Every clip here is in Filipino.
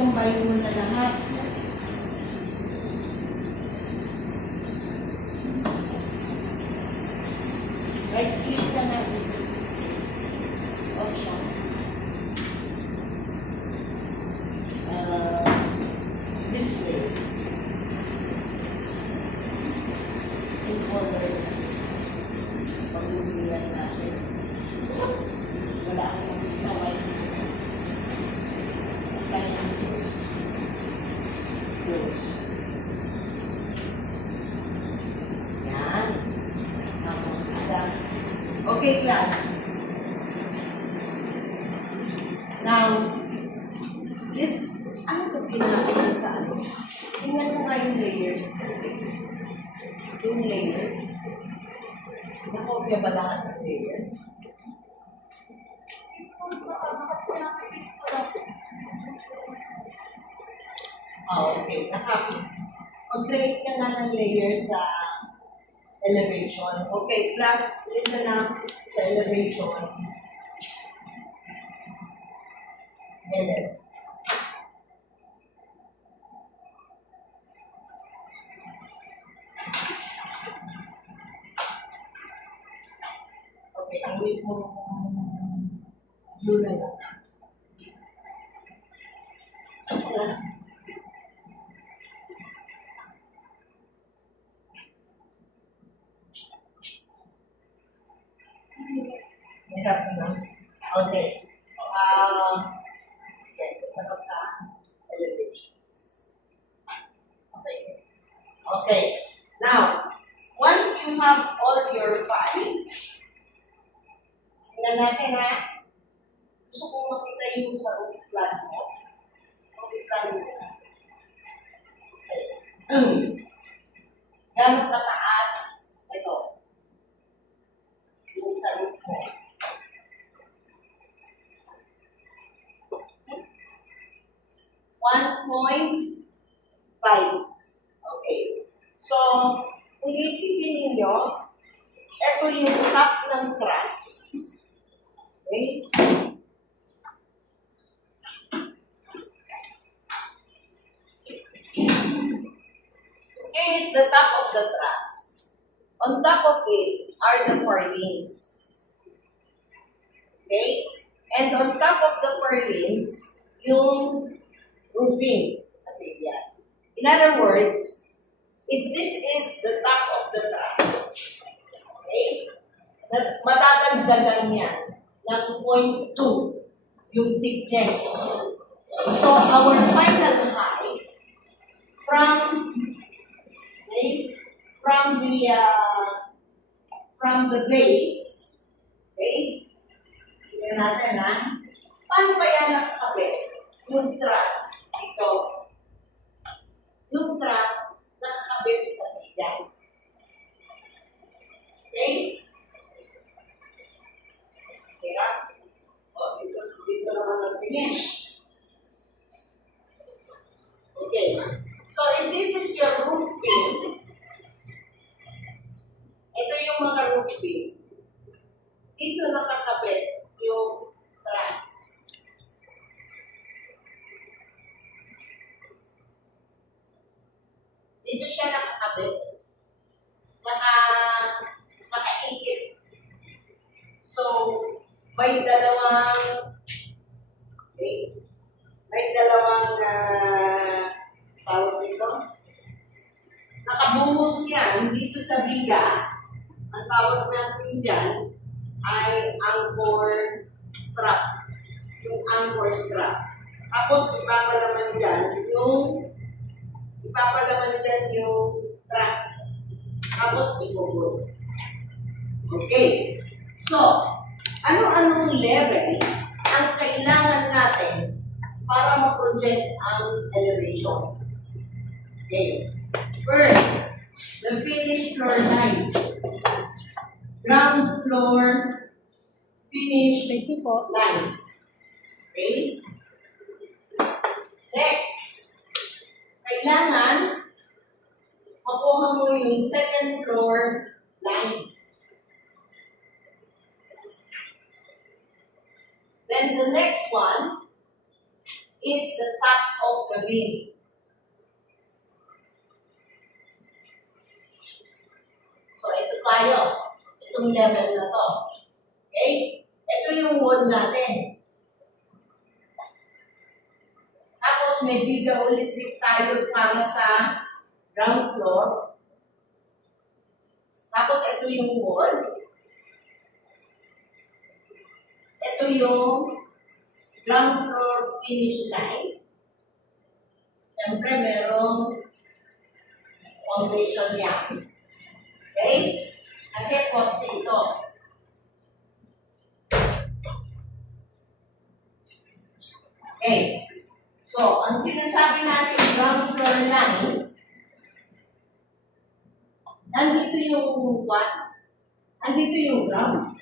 i-combine mo na lahat. Right-click ka na dito sa options. Display. In order. Pag-uwihan natin. Wala akong tawag. Apply and close. Close. Yan. Okay, class. Now, this, ano ito pinakita sa ano? Tingnan mo nga yung layers. Yung layers. Nakopya ba lahat ng layers? Okay. Nakopya. Mag-create ka na ng layers sa elevation. Okay, class, listen na sa elevation. Elevate. Okay, ang wait mo blue na lang. Hirap naman. Okay. Punta ka sa elevations. Okay. Okay. Now, once you have all your files, tingnan natin ha. Gusto kong makita yung sa roof plan mo. Roof plan mo. Okay. Gano'ng kataas? Ito. Yung sa roof mo. 1.5. Okay. So, kung isipin ninyo, ito yung top ng truss. Okay? Here is the top of the truss. On top of it are the purlins. Okay? And on top of the purlins, yung roofing material. In other words, if this is the top of the truss, okay, madadagdagan yan ng 0.2 yung thickness. So, our final height from the base, okay, tignan natin ha, paano kaya nakakabit yung truss dito? Yung truss nakakabit sa bigan. Okay? Kaya, dito naman ang finish. Okay. So, if this is your roof beam, ito yung mga roof beam. Dito nakakabit yung truss. Dito siya nakakabit. Nakaikit. So, may dalawang tawag dito. Nakabuhos yan dito sa biga. Ang tawag natin dyan ay anchor strap. Yung anchor strap. Tapos, ipapalaman dyan yung truss. Tapos, ibubog. Okay. So, ano-anong level ang kailangan natin para ma-project ang elevation? Okay. First, the finished floor line. Ground floor finished line. Okay. Next, kailangan makuha mo yung second floor line. Then the next one, is the top of the beam. So, ito tayo. Itong level na to. Okay? Ito yung wall natin. Tapos, may biga ulit din tayo para sa ground floor. Tapos, ito yung wall. Ito yung ground floor finish line. Siyempre, merong foundation niya. Okay? Kasi poste ito. Okay. So, ang sinasabi natin ground floor line, nandito yung what? Nandito yung ground.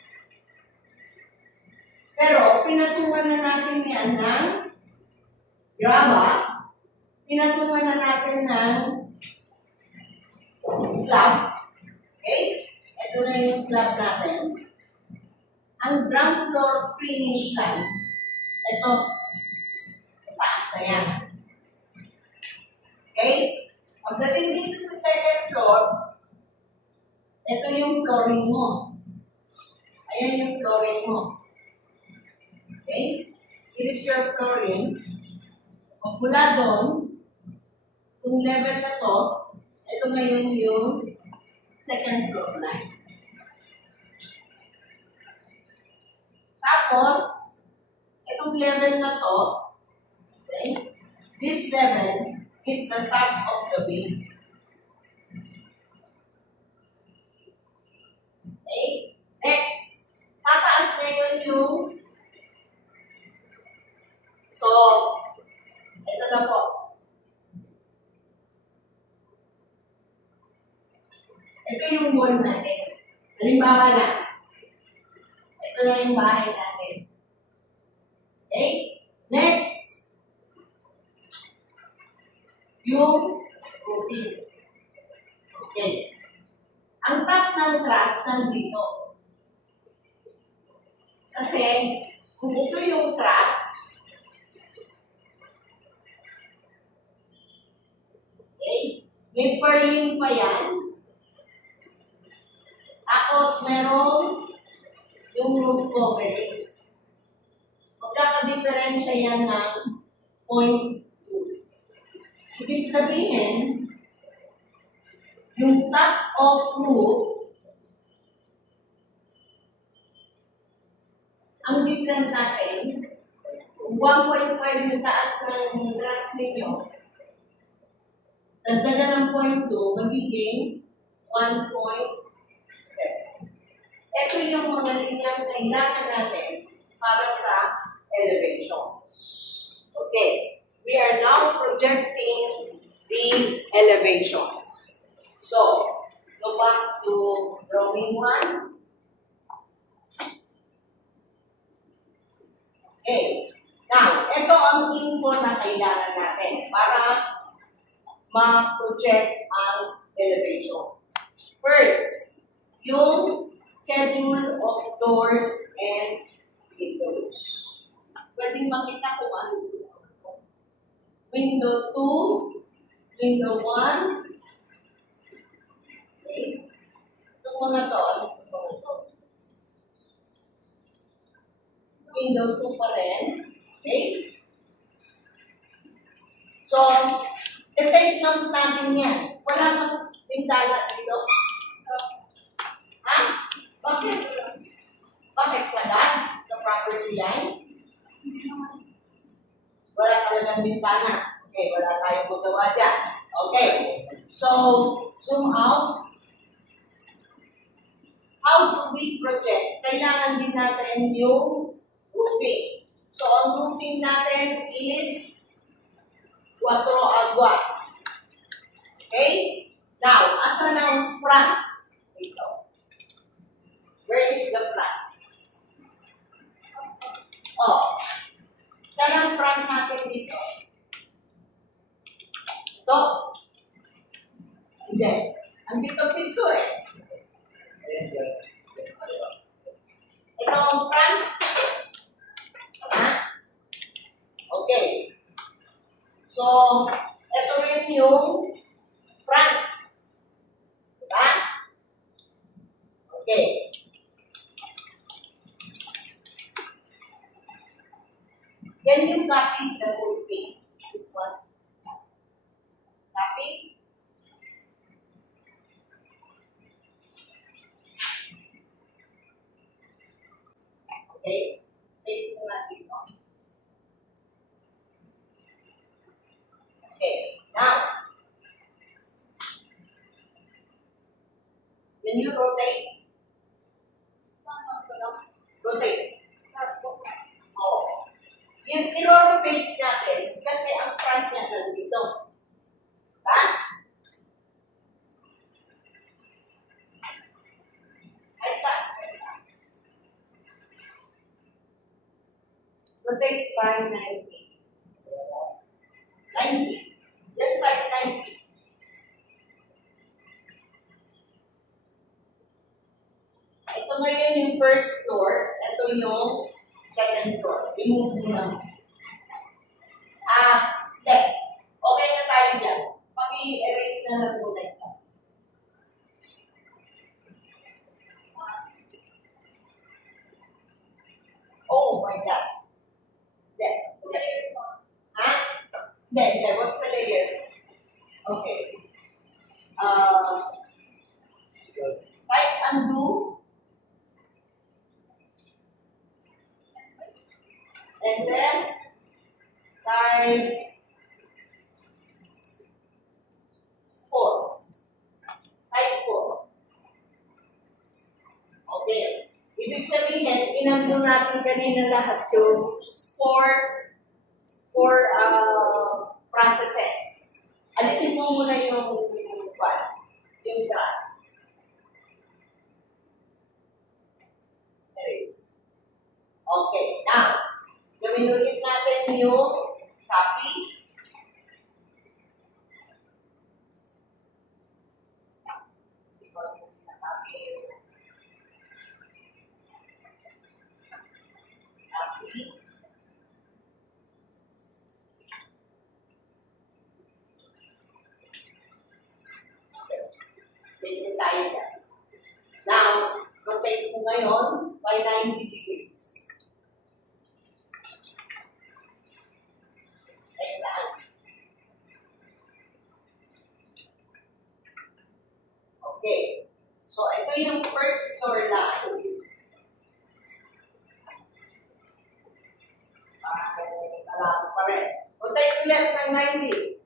Pero, pinatungan na natin yan ng graba, pinatungan na natin ng slab. Okay? Ito na yung slab natin. Ang ground floor finish line, ito, sa taas na yan. Okay? Pagdating dito sa second floor, ito yung flooring mo. Ayan yung flooring mo. Okay? It is your flooring. Mula doon, yung level na to, ito ngayon yung second floor line. Tapos, itong level na to, okay, this level is the top of the beam. Okay? Next, tataas ngayon yung so, ito na po. Ito yung wall natin. Halimbawa na. Ito na yung bahay natin. Okay? Next, yung roofing. Okay. Ang top ng truss nandito. Kasi, kung ito yung truss, okay, may purling pa yan. Tapos, merong yung roof covering. Magkakadiferensya yan ng 0.2. Ibig sabihin, yung top of roof, ang distance natin, 1.5 yung taas ng truss ninyo, dagdagan ng 0.2, magiging 1.7. Ito yung mga linyang kailangan natin para sa elevations. Okay, we are now projecting the elevations. So, go back to drawing 1. Okay, now, ito ang info na kailangan natin para ma-project ang elevations. First, yung schedule of doors and windows. Pwedeng makita kung ano ito. Window 2, window 1. Okay. Ito mga to. Window 2 pa rin. Okay. So, i-take note natin yan. Wala kang bintana dito. Ha? Bakit? Bakit sagad sa property line? Wala talagang bintana. Okay, wala tayong magawa dyan. Okay. So, zoom out. How do we project? Kailangan din natin yung roofing. So, ang roofing natin is 4 aguas. Okay? Now, asan ang front? Dito. Where is the front? Oh. Saan ang front natin dito? Ito? Hindi. Andito pinto eh. Ito ang front? Ha? Okay. So, ito rin yung front. Diba? Okay. Then you copy the whole thing. This one. Copy. Okay. Paste mo natin ito. Okay. Now, when you rotate, rotate. Oh. Yung i-rotate natin kasi ang front niya nandito. Diba? Right side, right side. Rotate by 90. So, 90. Just like 90. Ito ngayon yung first floor. Ito yung second floor. Remove mo lang. Left. Okay na tayo dyan. Pag-i-erase na lang muna ito. Oh my God. Left. Ha? Hindi. What's the layers? Okay. Type undo. And then, type 4. Type 4. Okay. Ibig sabihin, inando natin kanina lahat yung four processes. Alisin mo muna yung grass. Erase. Okay. Now, gawin ulit natin yung copy. Copy. Save na tayo dyan. Now, rotate mo ngayon by 90 degrees. Okay. So, ito yung first floor line. Marami pa rin. Rotate ulit ng 90.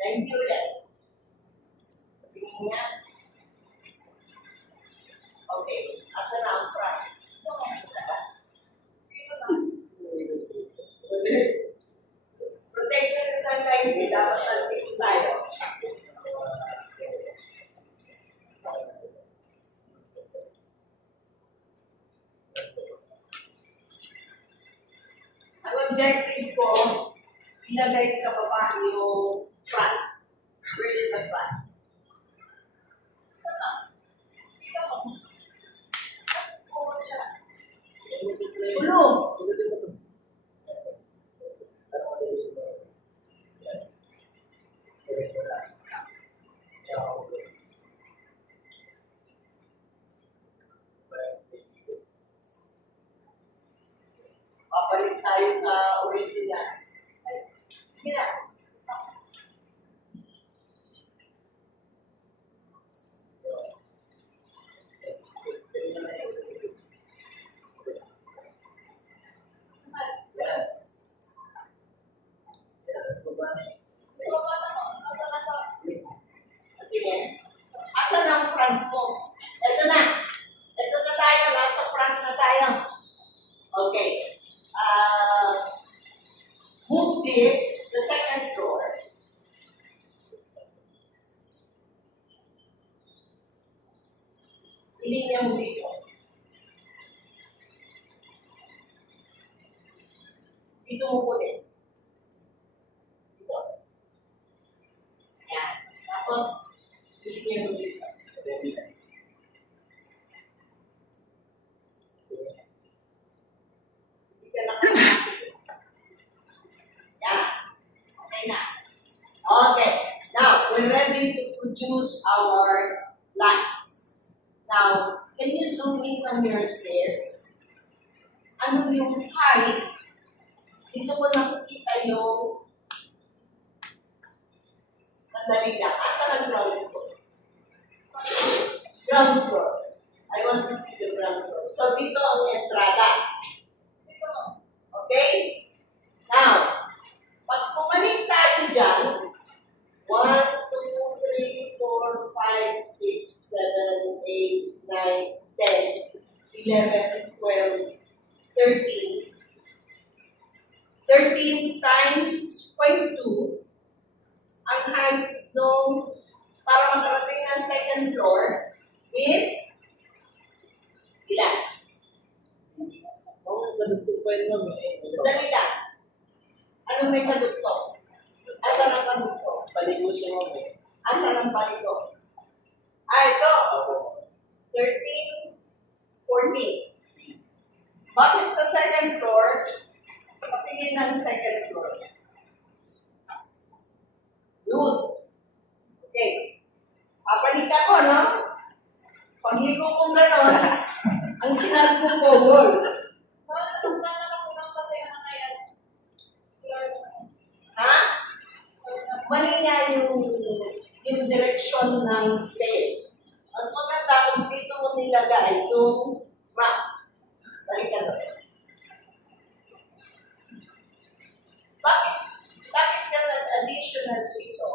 Thank you ulit. Tingnan niya. Okay. Asa na ang front? Protect na ng 90. Dapat nandito tayo. Ang objective ko, ilagay sa baba yung front. Where is the front? Ulo. Papalik tayo sa original. Sige na. Again, asan ang front mo? Ito na. Ito na tayo. Nasa front na tayo. Okay. Move this, the second floor. Ilinya mo dito. Dito mo po din. Dito. Yan. Tapos, ilinya mo dito. na. Okay. Now, we're ready to produce our lines. Now, can you zoom in on your stairs? Ano yung height? Dito ko nakikita yung sandali lang. Asa ang ground floor? Ground floor. I want to see the ground floor. So, dito ang entrada. Okay? Now, pag pumanik tayo dyan, 1, 2, 3, 4, 5, 6, 7, 8, 9, 10, 11, 12, 13. 13 times 0.2, ang height nung para makarating ng second floor is ilan? Dali lang. Ano may kadugtong? Asan ang kadugtong? Paligo siya mo eh. Asan ang palito? Ito. 13, 14. Bakit sa second floor? Patingin ng second floor. Yun. Okay. Papalit ako, no? Pagligo kong gano'n, ang sinalpo ko, goal. Ha? Mali nga yung direction ng stairs. Mas maganda kung dito mo nilagay yung map. Balik ka doon. Bakit ka nag-additional dito?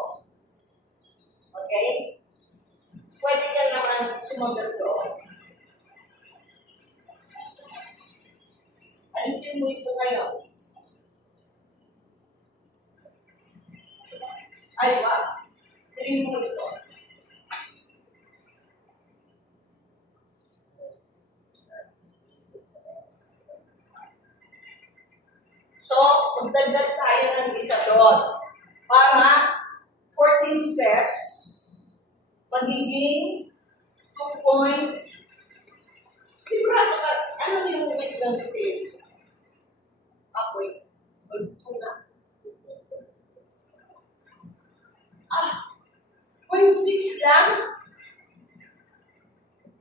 Okay? Pwede ka naman sumagot doon. Alisin mo ito ngayon. Ay, wow. Three mo ito. So, magdagdag tayo ng isa doon. Para 14 steps, magiging 2 point. Sigurado ka, ano yung width ng stairs? Apoy. Magtuna. 0.6 lang?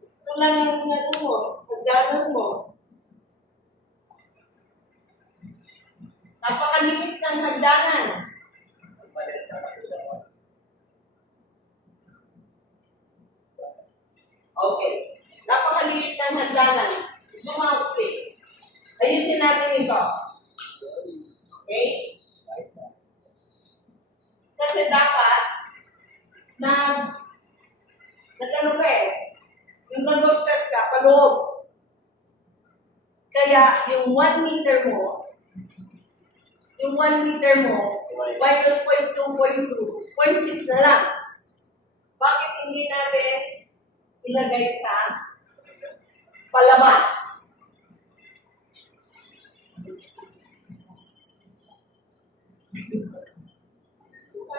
Ito lang yung ano mo, pagdanan mo. Napakalimit ng hagdanan. Okay. Napakalimit ng hagdanan. Zoom out, please. Ayusin natin ito. Okay? Kasi dapat nag-ano ka eh, yung nag-offset ka, paloob. Kaya yung 1 meter mo, minus 0.2, 0.6 na lang. Bakit hindi natin ilagay sa palabas?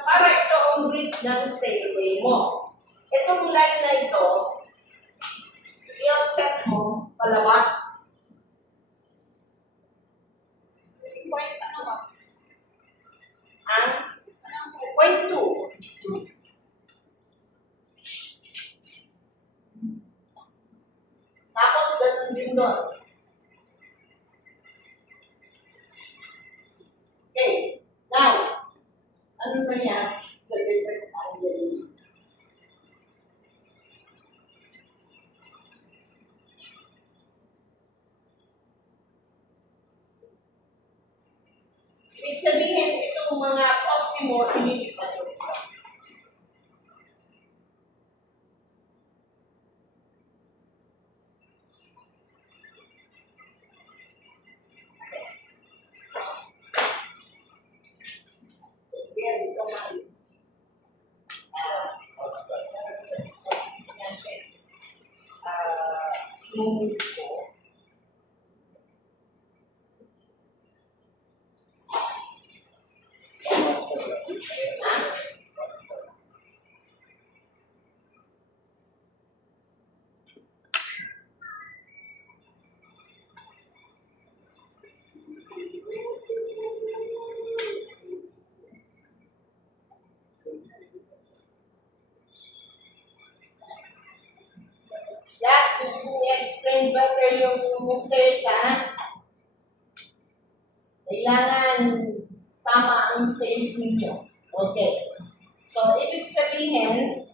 Para ito ang width ng stairway mo. Itong line na ito, i-offset mo palabas. Point ano ba? Ang 0.2. Tapos ganun din doon. Okay. Now, ano ba yan? The different angle. Ibig sabihin, itong mga poste mo, ililipat mo ito. Yan, ito natin. Yung ito. design better yung stairs, ha? Kailangan tama ang stairs ninyo. Okay. So, ibig sabihin,